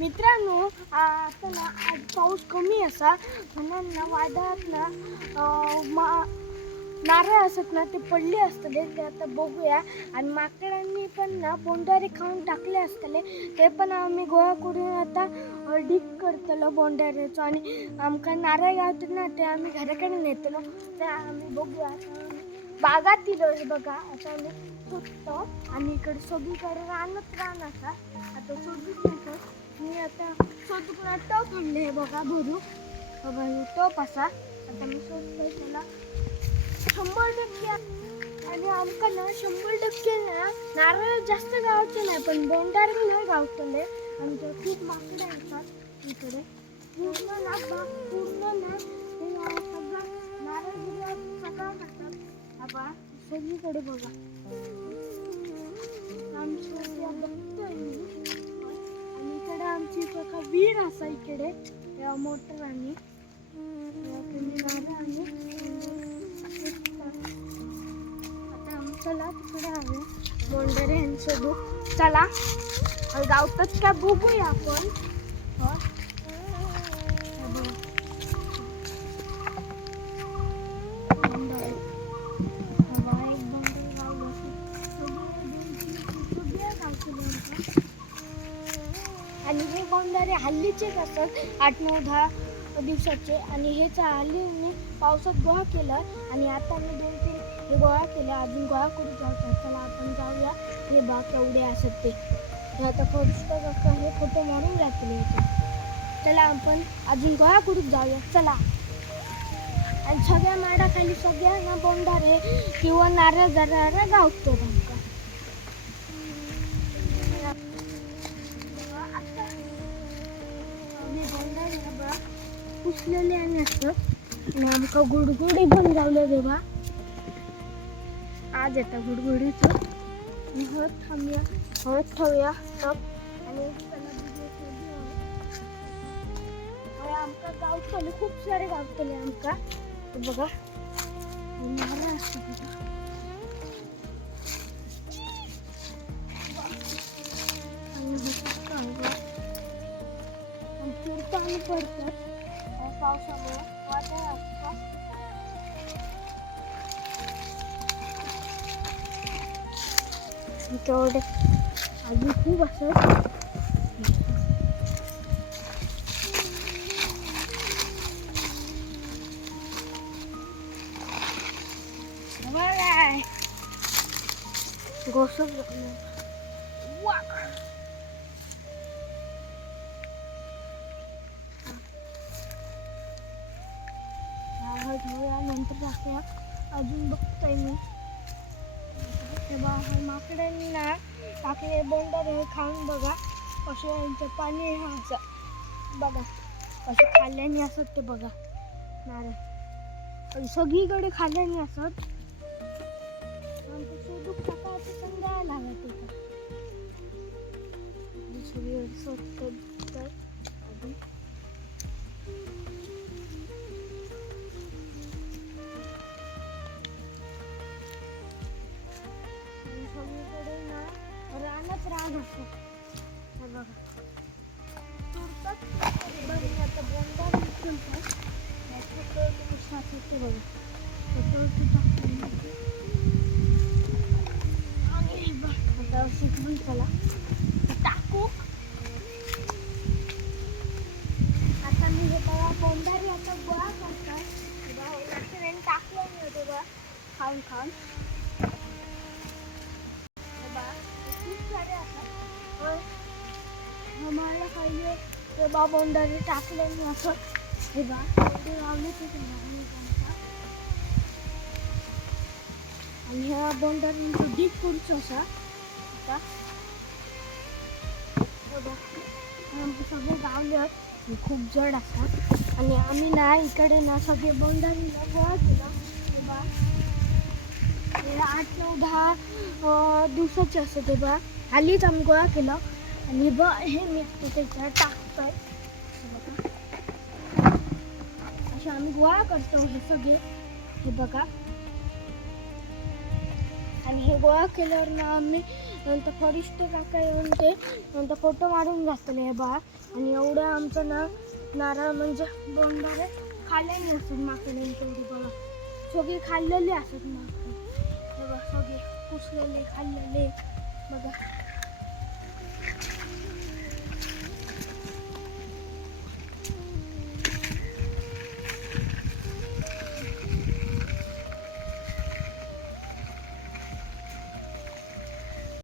मित्रांनो, आता ना आज पाऊस कमी असा म्हणून ना वादात ना नारळ असत ना ते पडले असतले ते आता बघूया. आणि माकडांनी पण ना बोंडारे खाऊन टाकले असतले ते पण आम्ही गोळा करून आता डीप करतलो बोंडाऱ्याचं. आणि आमका नारळ गावतात ना ते आम्ही घराकडे नेतलो ते आम्ही बघूया. बागातील बघा आता आम्ही शोधतो आणि इकडे सगळीकडे रान असा आता शोधूच नसतो. मी आता शोधून टप आणले बघा भरू बघा टप असा आता मी शोधतोय त्याला 100% आणि आमका ना 100% ना नारळ जास्त गावचे नाही पण बोंडार नाही गावतले. आमच्या खूप माकडे असतात इकडे पूर्ण ना सगळं नारळ सगळं करतात. आपण सगळीकडे बघा आमच्या बघतोय आणि इकडे आमची बघा विहीर असा इकडे मोटर आणि नारळ आणि चला तिकडे आहे बोंडारे यांचं चला गावतात का बघूया आपण. आणि हे बोंडारे हल्लीचेच असतात 8-9-10 दिवसाचे आणि हे हल्ली पावसात गोळा केलं आणि आता मी 2-3 हे गोळा केलं अजून गोळा करू जाऊ. चला आपण जाऊया. हे बाग केवढे असत ते आता हे फोटो मारून जातील. चला आपण अजून गोळा करू जाऊया चला. आणि सगळ्या माडाखाली सगळ्यांना बोंडारे किंवा नारळ जरा गावतो आमका. पुसलेले आणि असतं आणि आमका गुडगुडी पण जावलं तेव्हा आज येतं गुडगुडीचं हळद ठेवूया टप आणि आमका गावतले खूप सारे गावतले आमका बघा नारळ असतं बघा. आणि पडतात पावसामुळे वादळ असतात. तेवढे अजून खूप असत. गोसप नंतर दाखवूया. अजून बघतोय मी माकडांना टाकले बोंडारे खाऊन बघा कसे यांचं पाणी असं बघा कसे खाल्ल्याने असत ते बघा नारळ सगळीकडे खाल्ल्याने असत. शोधूक सकाळचं संध्याकाळ लागत सगळीकडे अजून सगळीकडे ना रानच रान असतो बघा आता बोंडा निघतात ते बघा आता शिकवून चला टाकू. आता मी हे बघा बोंडारी आता गोळा करतात टाकलं मी होतं बघा खाऊन खूप सारे असतात मला खायले ते बा बोंडारी टाकले मी असं हे बा लावले ते आणि ह्या बोंडारींचं डीप करूच असा आता सगळे गावले खूप जड असतात आणि आम्ही ना इकडे ना सगळे बोंडारीला गोळा केला. 8-9-10 दिवसाचे असतं ते बा हल्लीच आम्ही गोळा केलं आणि हे निघतो त्याच्यावर टाकतोय असे आम्ही गोळा करतो हे सगळे हे बघा. आणि हे गोळा केल्यावर ना आम्ही नंतर फरिष्ठ काका येऊन ते नंतर फोटो मारून घातले हे बा आणि एवढं आमचं नारळ म्हणजे बोंडारे खाल्लेली असतात माकडांनी तेवढी बघा. सगळी खाल्लेली असतात माकडे बघा, सगळे कुसलेले खाल्लेले बघा.